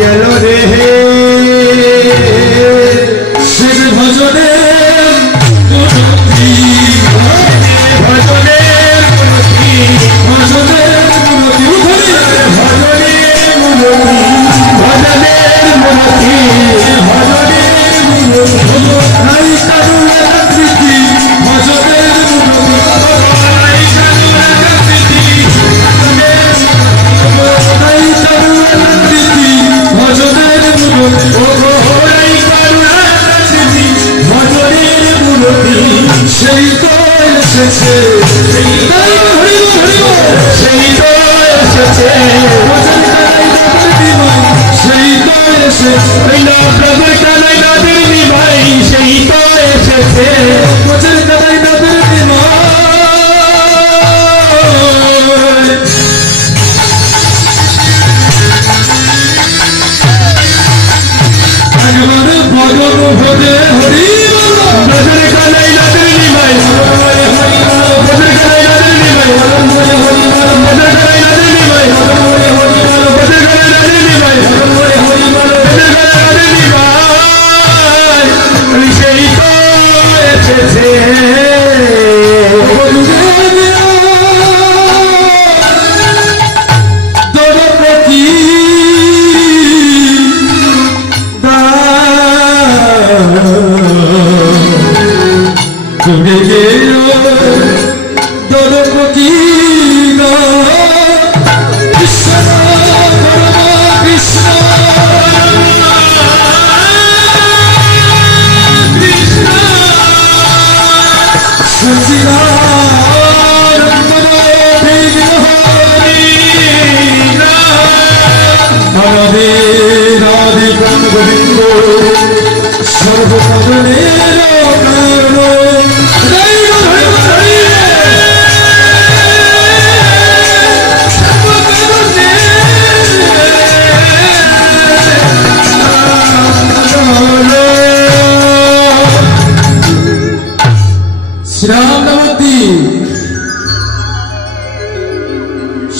গেল রে শেষ ভজনে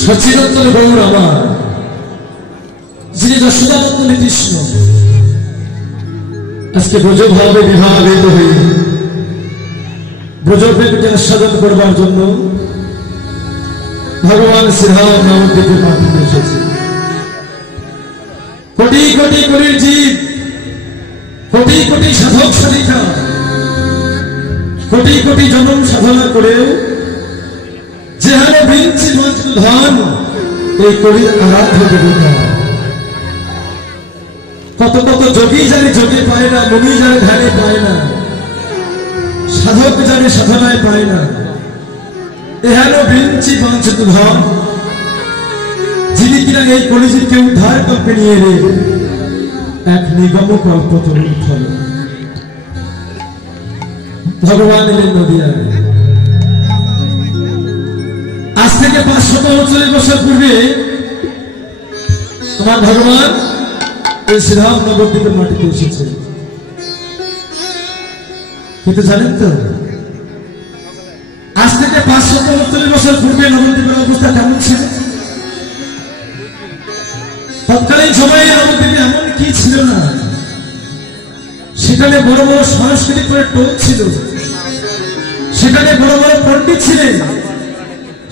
সচিরন্তন গৌর আমার যিনি যশোদানন্দন কৃষ্ণ আজকে ব্রজভাবে বিভাবিত হয়ে ব্রজপ্রেমকে আস্বাদন করবার জন্য ভগবান শ্রীরাম নবদ্বীপে মাটিতে এসেছে। কোটি কোটি কোটির জীব, কোটি কোটি সাধক সাধিকা, কোটি কোটি জনম সাধনা করেও যেহানে বৃঞ্চি মাত্র ধন এই কবির আরাধ্য দেবতা। কত কত যোগী জানে যোগে পায় না, মুনি জানে ধ্যানে পায় না, সাধক জানে সাধনায় পায় না। এহেন বৃঞ্চি মাত্র ধন যিনি কিনা এই কলিযুগকে উদ্ধার করতে নিয়ে এলে এক নিগম কল্পতরুর ফল। ভগবান এলেন নদিয়ায়। আজ থেকে 539 বছর পূর্বে তোমার ভগবান এই শ্রীরাম নবদ্বীপের মাটিতে এসেছে। কিন্তু জানেন তো আজ থেকে 539 বছর পূর্বে নবদ্বীপের অবস্থা কেমন ছিল? তৎকালীন সময়ে নবদ্বীপে এমন কি ছিল না, সেখানে বড় বড় সংস্কৃতি করে টোপ ছিল, সেখানে বড় বড় পণ্ডিত ছিলেন,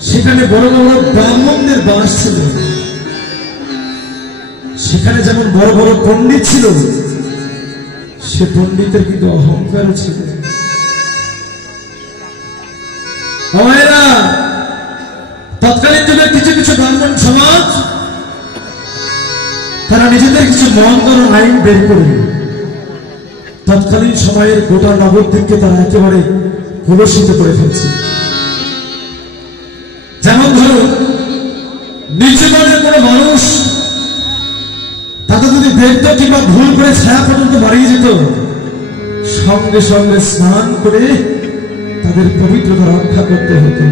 সেখানে বড় বড় ব্রাহ্মণদের বাস ছিল। সেখানে যেমন বড় বড় পণ্ডিত ছিল, সে পণ্ডিতের কিন্তু অহংকার ছিল। তৎকালীন যুগের কিছু কিছু ব্রাহ্মণ সমাজ তারা নিজেদের কিছু মন্দর আইন বের করে তৎকালীন সময়ের গোটা নবদ্বীপকে তারা একেবারে কলুষিত করে ফেলছে। যেমন ধরুন নিচু বর্ণের কোনো মানুষ তাকে যদি দেখত কিংবা ভুল করে ছায়া পর্যন্ত বাড়িয়ে যেত, সঙ্গে সঙ্গে স্নান করে তাদের পবিত্রতা রক্ষা করতে হতো।